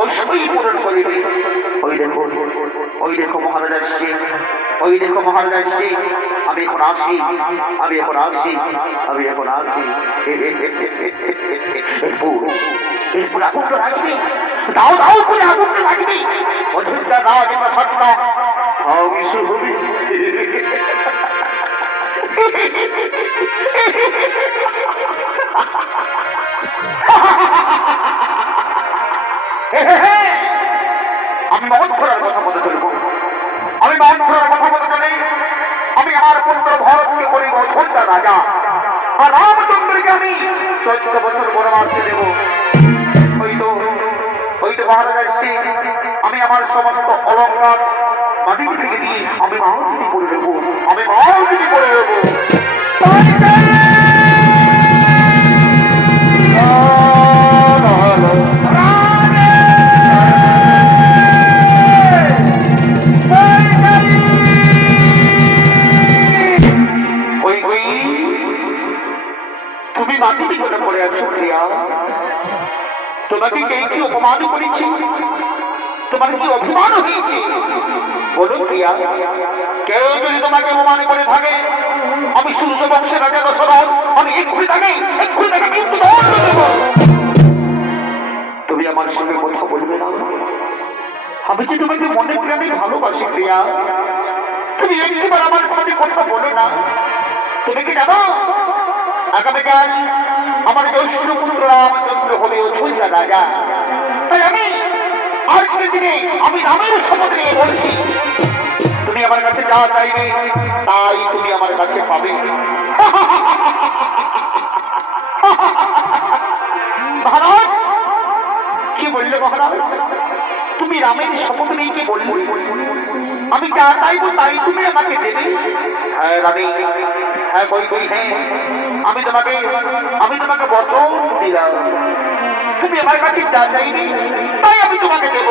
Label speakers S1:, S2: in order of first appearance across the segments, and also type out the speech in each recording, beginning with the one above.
S1: অবশ্যই পূরণ করিবে ওই দেখো ওই দেখো মহারাজ আসছে। ওই দেখো মহারাজ আসছে। আমি এখন আসি আমি এখন আসি আমি এখন আসি এরপর এরপর আগুনটা লাগবে? দাও দাও করে আগুনটা লাগবে। অযোধ্যা দাও যেন সত্য। আমি শুভবি আমি মন করার কথা বলে চলবো আমি মন করার কথা বলে চলে আমি আমার পুত্র ভরতকে করিব ছোট্টা রাজা। আর রামচন্দ্রকে আমি চোদ্দ বছর বনবাসে দেব। ওই তো ওই তো মহারাজ আমি আমার সমস্ত অলঙ্কার মাটি থেকে দিয়ে আমি মাউন্টি করে দেবো। আমি মাউন্টি করে দেবো। তোমাকে কে কি অপমান করেছি তোমার কি অপমান হয়েছে প্রিয়া কেউ যদি তোমাকে অপমান করে থাকে আমি সূর্য বংশের রাজা দশরথ আমি এক্ষুনি এক্ষুনি কিন্তু তুমি আমার সঙ্গে কথা বলবে না আমি যে তোমাকে মনে প্রাণে ভালোবাসি প্রিয়া তুমি একটিবার আমার সাথে কথা বলো না তুমি কি জানো আগামীকাল আমার জ্যৈষ্ঠ পুত্র রামচন্দ্র হবে অযোধ্যা রাজা তাই আমি আজকের দিনে আমি রামের নিয়ে বলছি, তুমি আমার কাছে যা চাইবে, তাই তুমি আমার কাছে পাবে। মহারাজ, কি বললে মহারাজ? তুমি রামের নিয়ে কি বললে? আমি যা চাইব তাই তুমি আমাকে দেবে। হ্যাঁ রানী হ্যাঁ বই বই হ্যাঁ। আমি তোমাকে আমি তোমাকে বচন দিলাম। তুমি আমার কাছে যা চাইবে, তাই আমি তোমাকে দেব।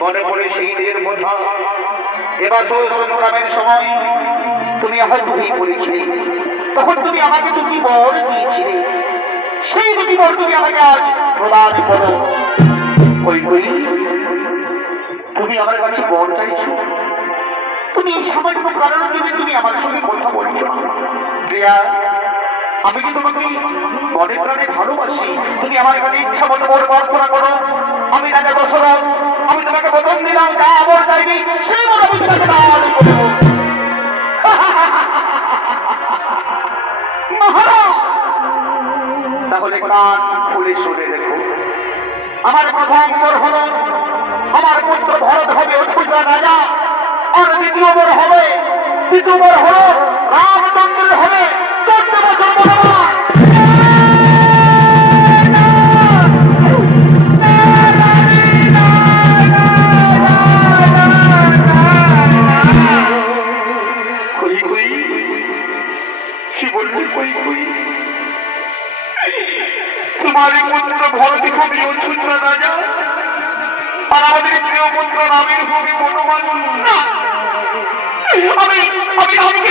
S1: মনে পড়ে সেই দিনের কথা। এবার তো সংগ্রামের সময় তুমি হয়তো হয়ে পড়েছিলে তখন তুমি আমাকে দুটি বর দিয়েছিলে। সেই দুটি বর তুমি আমাকে আজ প্রদান করো। ওই তুমি আমার কাছে বর চাইছো? তুমি এই সামান্য কারণ যদি তুমি আমার সঙ্গে কথা বলছো। প্রিয়া আমি কি তোমাকে মনে প্রাণে ভালোবাসি? তুমি আমার কাছে ইচ্ছা মতো বর প্রার্থনা করো। আমি রাজা দশরথ আমি তোমাকে বদন দিলাম যা বর চাইবি সেই বর আমি তোমাকে তাহলে কান খুলে শুনে দেখো। আমার প্রথম বর হলো, আমার পুত্র ভরত হবে অযোধ্যা রাজা। আর দ্বিতীয় বর হবে। দ্বিতীয় বর হলো রামচন্দ্রের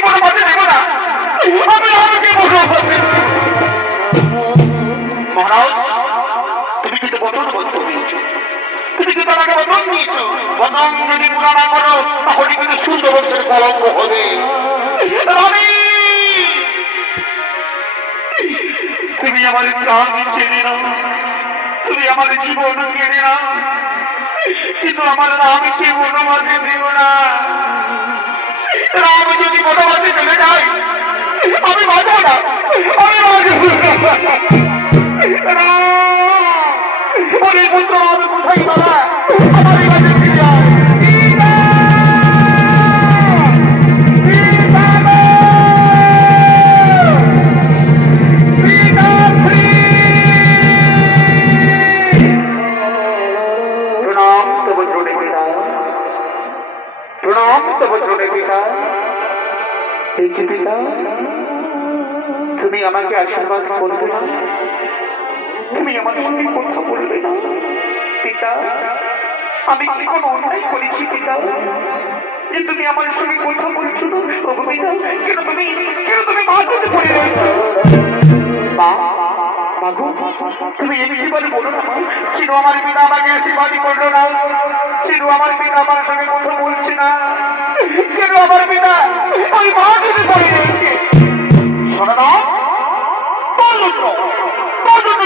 S1: না তুমি কিন্তু বদন বলতে তুমি কিন্তু আমাকে বদন দিয়েছ সুন্দর তুমি আমার প্রাণ কেড়ে নাও তুমি আমার জীবন কেড়ে নাও। কিন্তু আমার রামকে বনবাসে দেব না রাম যদি মোটামুটি চলে যাই আমি বাঁচব না আমি বাঁচব পুত্র আমি কোথায় বাবা। তব পিতা। এই কি তুমি আমাকে আশীর্বাদ করবে না? তুমি আমার সঙ্গে কথা বলবে না? পিতা, আমি কি কোনো অন্যায় করেছি, পিতা? যে তুমি আমার সঙ্গে কথা বলছো না? ওগো পিতা, কেন তুমি কেন তুমি মাটিতে পড়ে রয়েছো? মা, মাগো, তুমি একটি বলে না। কেন আমার পিতা আমাকে আশীর্বাদই করল না? কেন আমার পিতা আমার সঙ্গে কথা বলছে না? আমার পিতা? ওই মা যদি করে শোনো না তোর জন্য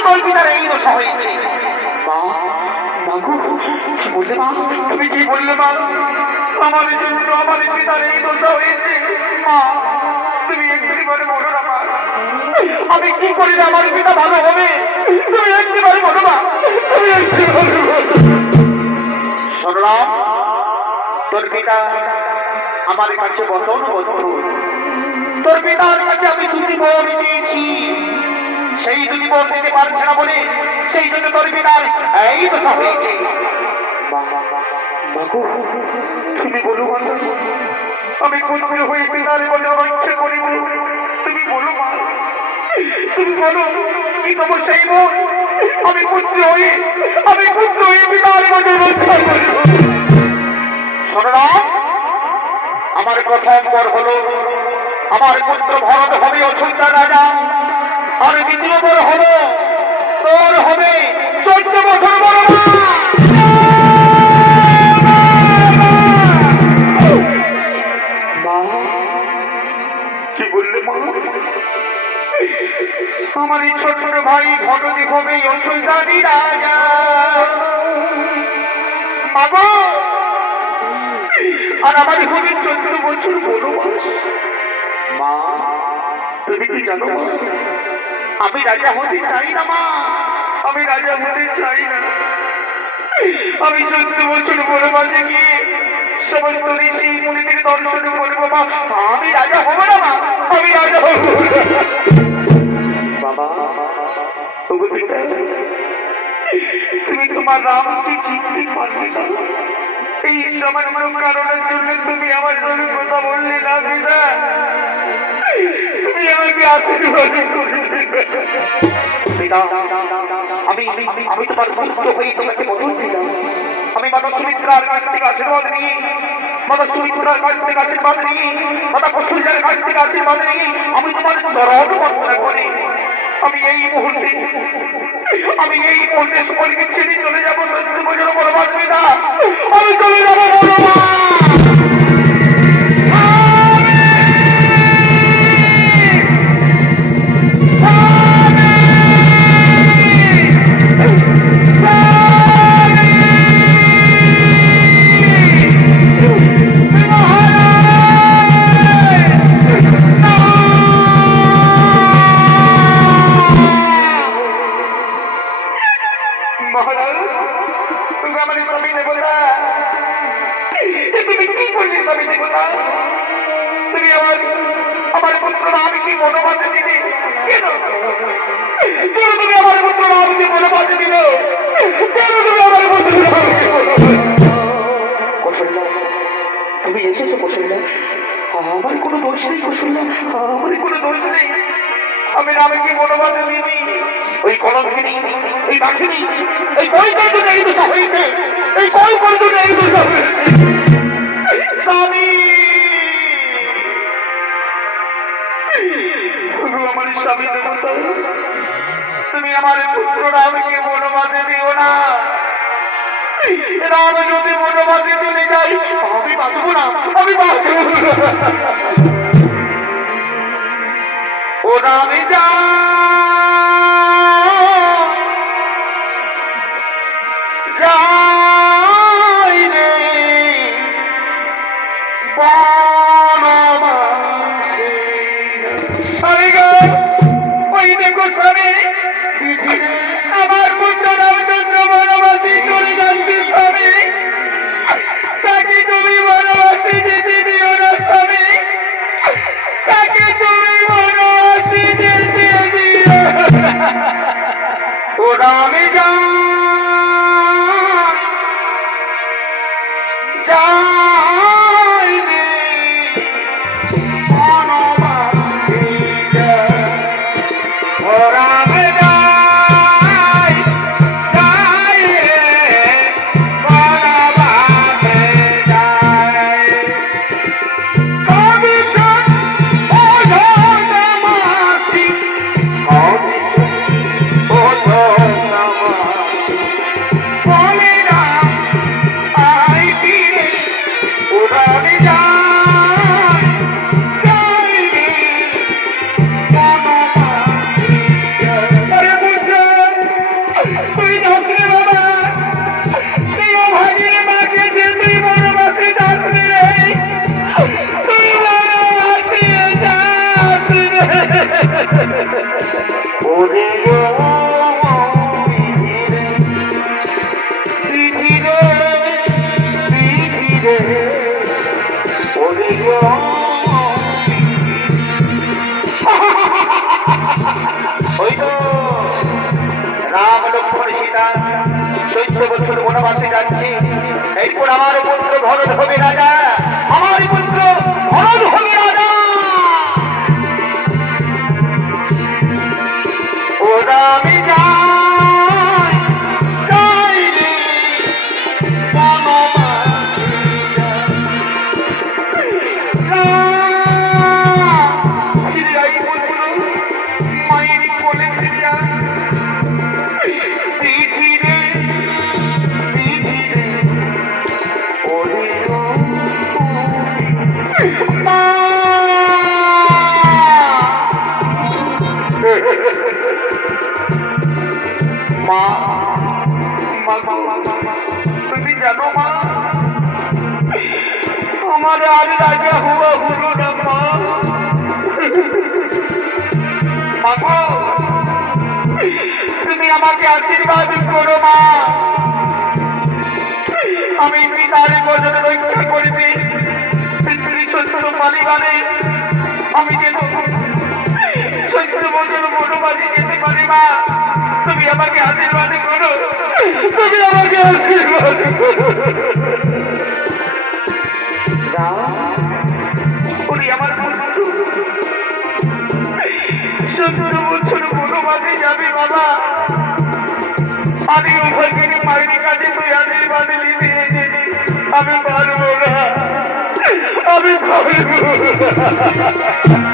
S1: তোর জন্য এই দশা হয়েছে। মা তুমি কি বললে মা? আমার জন্য আমার পিতার এই দশা হয়েছে। মা, তুমি একটি বলে বলো না আমি কি করি আমার পিতা ভালো হবে? তুমি একটি বলে বলো মা। তুমি একটি বলে বলো শুনলাম তোর পিতা আমার কাছে বতন বন্ধু তোর পিতার কাছে আমি দুটি বোন দিয়েছি। সেই দুটি বোন দিতে পারছে না বলে সেই জন্য তোর পিতার এই কথা হয়েছে। তুমি বলো আমি পুত্র হয়ে পিতার বলে রক্ষা করিব তুমি বলো মা তুমি বলো কি তোমার সেই বোন আমি পুত্র হয়ে আমি পুত্র হয়ে পিতার বলে রক্ষা করিব শোনো না, আমার প্রথম পর হলো, আমার পুত্র ভরত হবে অযোধ্যা রাজা, আর দ্বিতীয় পর হলো, তোর হবে চোদ্দ বছর আমার এই ছোট ভাই ভরতি হবে অযোধ্যানি রাজা। মাগো আর আমার হবে চোদ্দ বছর বনবাস মা তুমি কি জানো আমি রাজা হতে চাই না মা, আমি রাজা হতে চাই না। আমি চোদ্দ বছর বনবাসে গিয়ে সমস্ত ঋষি মুনিদের দর্শন করব মা। আমি রাজা হব না মা, আমি রাজা হব বাবা তুমি তোমার রামকে চিনতে পারবে এই সামান্য কারণের জন্য তুমি আমার সঙ্গে কথা বললে না পিতা তুমি আমাকে আশীর্বাদ আমি আমি তোমার ভক্ত হয়ে তোমাকে বদল দিলাম। আমি মাতা সুমিত্রার কাছ থেকে আশীর্বাদ নিয়ে মাতা সুমিত্রার কাছ থেকে আশীর্বাদ নিয়ে মাতা কৌশল্যার কাছ থেকে আশীর্বাদ নিয়ে, আমি তোমার চরণ বন্দনা করি আমি এই মুহূর্তে, আমি এই মুহূর্তে সকলকে ছেড়ে চলে যাব বাঁচবে না আমি চলে যাব বড় আমার পুত্র রামকে বনবাসে দিও না? রাম যদি বনবাসে চলে যাই আমি বাঁচব না, আমি বাঁচব ও রামে যা আমাকে আশীর্বাদ করো। তুমি আমাকে আশীর্বাদ আমার বন্ধু। সত্তর বছর বনবাসে যাবে বাবা। আমি ওখানে মায়ের কাছে তুই আশীর্বাদ নিতে আমি পারব না। আমি পারব আমার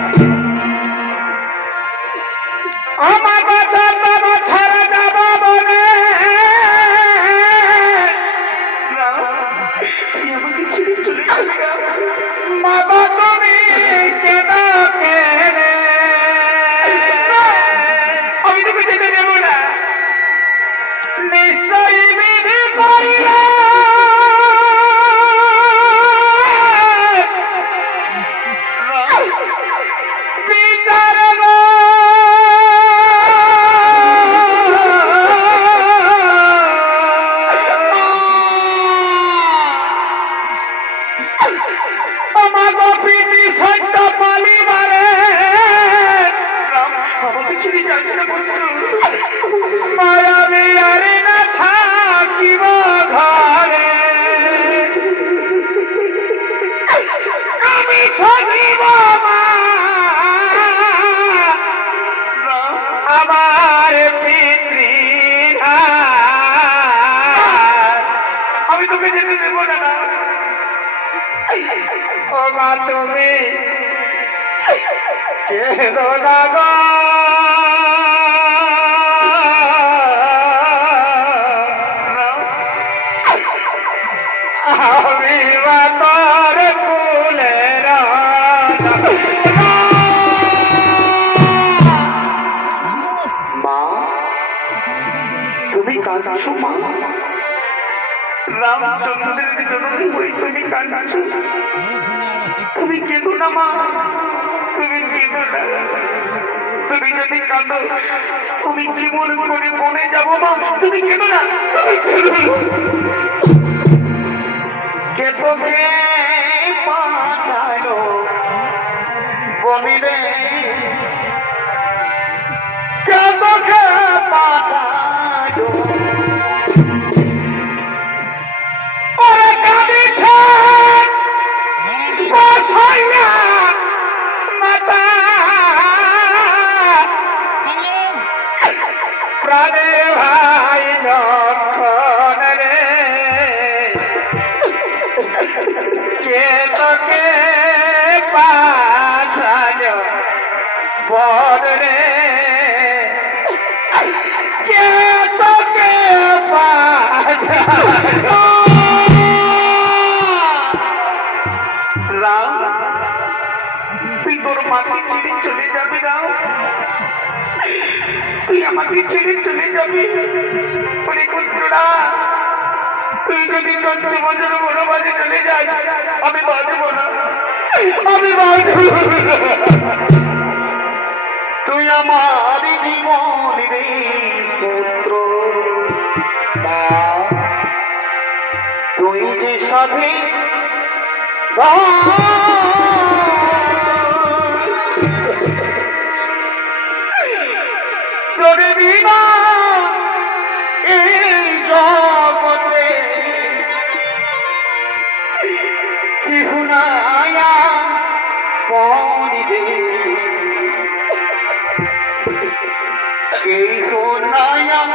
S1: মা তুমি। কেঁদো না গো আমি মা তোর ফুলের মা, তুমি কাঁদছো মা? রামচন্দ্রের জননী তুমি কাঁদছো? তুমি কেঁদো না, মা। তুমি কেঁদো না। তুমি যদি কাঁদো, তুমি জীবন করে বনে যাব, মা। তুমি কেঁদো না। তুমি কেঁদো না। তুই আমাকে ছেড়ে চলে যাবি। পুত্ররা তুই যদি চোদ্দ বছর বনবাসে চলে যাই আমি বাঁচব না। আমি বাঁচব তুই আমার জীবন রে পুত্র। তুই যে সাধে মহিমা এই জগতে বিহুনায়া পরিবে এই সোনায়া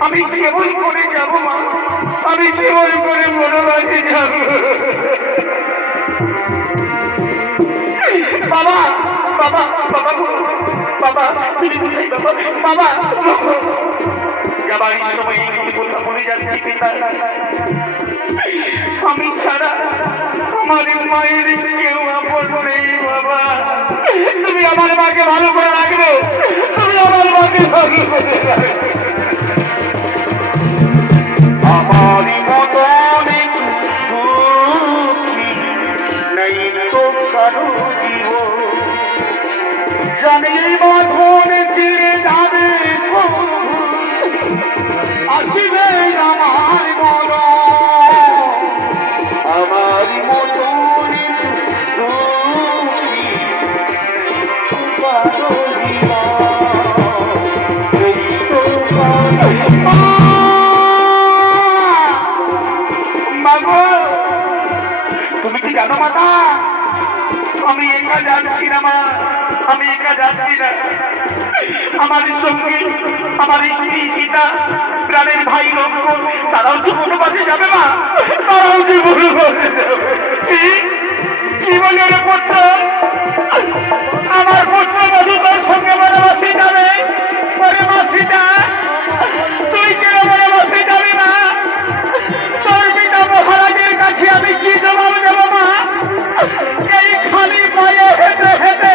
S1: আমি কেবল করে যাব, মা। আমি কেবল করে যাব। বাবা বাবা বাবা বাবা বাবা আমি ছাড়া আমার মায়ের কেউ আপন নেই, বাবা। তুমি আমার মাকে ভালো আমি যাচ্ছি না আমার সঙ্গে, আমার স্ত্রী সীতা প্রাণের ভাই লক্ষ্মণ তারাও কি বনবাসে যাবে মা তারাও কি বনবাসে যাবে কি? কি বলে রে পুত্র আমার পুত্র মধু তোর সঙ্গে বনবাসে যাবে পরে মা সীতা তুই কেন বনবাসে যাবি না তোর পিতা মহারাজের কাছে আমি কি জবাব দেব মা এই খালি পায়ে হেঁটে হেঁটে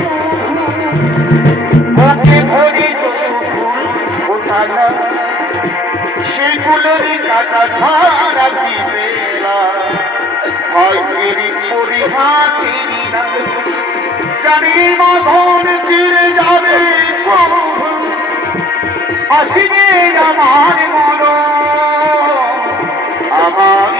S1: কাটা ছাড়া দিবেলা ভাগ্যের পরিহাসেরই না জানি মাধন চিরে যাবে আসিবে আমার মন আমার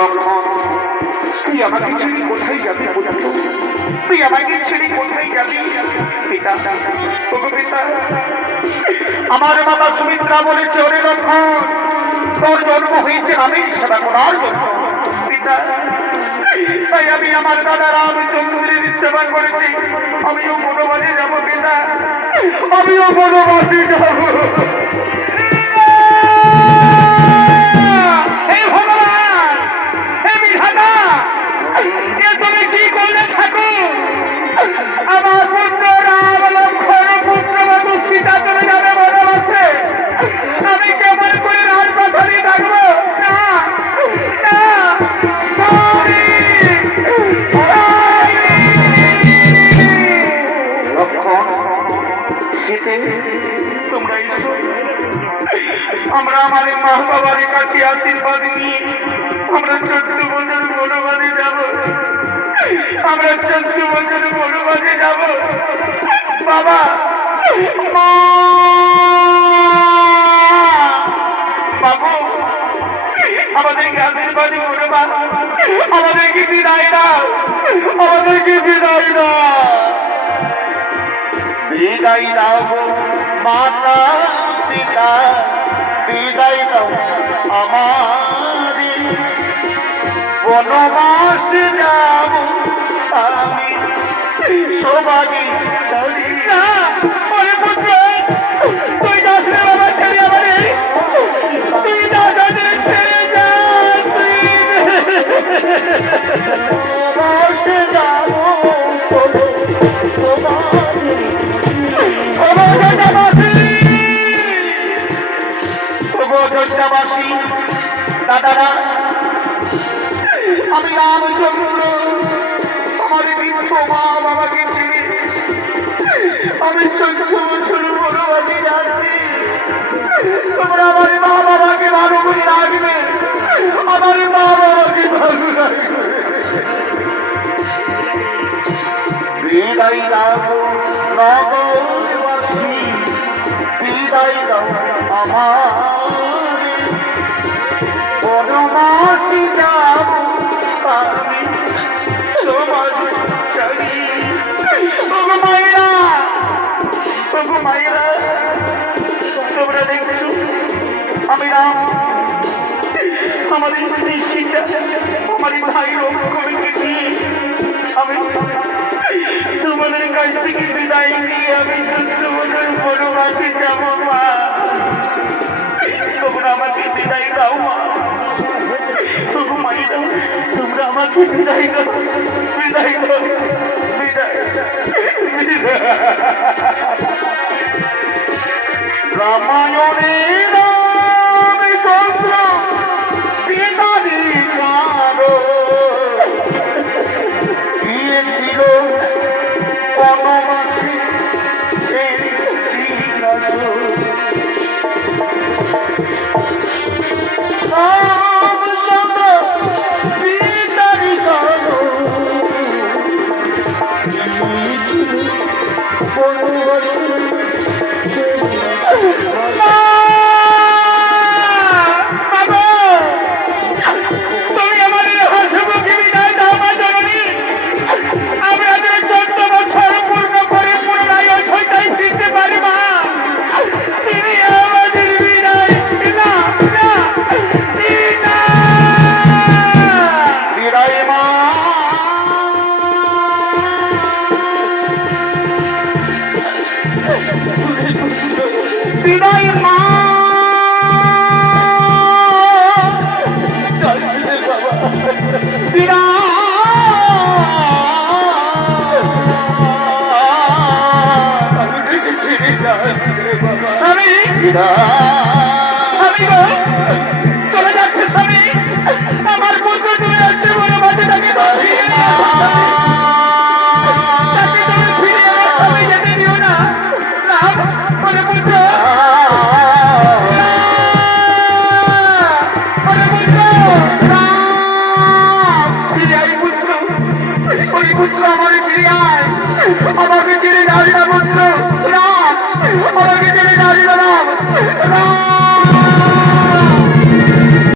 S1: লক্ষণ তুই আমাকে ছেড়ে কোথায় যাবি পুত্র তুই আমাকে ছেড়ে কোথায় যাবি? পিতা, ওগো পিতা, আমার মাতা সুমিত্রা বলেছে, ওরে লক্ষণ তোর জন্ম হয়েছে, আমি সেবা করার জন্য। পিতা, তাই আমি আমার দাদা রামচন্দ্রের সেবা করেছি। আমিও বনবাসে যাব, পিতা। আমিও বনবাসে যাব। আমরা আমাদের মা কাছে আশীর্বাদ নিয়ে আমরা চোদ্দ বছর বনবাদে যাব। আমরা চোদ্দ বছর বনবাদে যাব। বাবা! বাবু! আমাদেরকে আশীর্বাদ করো আমাদেরকে বিদায় দাও। আমাদেরকে বিদায় দাও। বিদায় দাও মাতা পিতা, বিদায় দাও আমারে। বনবাস যাব আমি সবাই চলি না পুত্র। তুই বাবা তুই যাস আমি রামচন্দ্র আমার বৃদ্ধ মা বাবাকে ছেড়ে আমি চোদ্দ বছর বনবাসী যাচ্ছি তোমরা আমার মা বাবাকে ভালো করে রাখবে। আমার মা বাবাকে ভালো রাখবে। বিদায় দাও নগরবাসী। বিদায় দাও আমার আমি তোমার চারি ওগো মায়েরা ওগো মায়েরা তোমরা দেখছ আমি রাম আমাদের সীতা আমার এই ভাই রক্ষণকে দিয়ে আমি তোমাদের কাছ থেকে বিদায় আমাকে বিদায় দাও মা তবু মায়েরা তোমরা আমাকে বিদায় দাও বিদায় দাও বিদায় বিদায়। স্বামী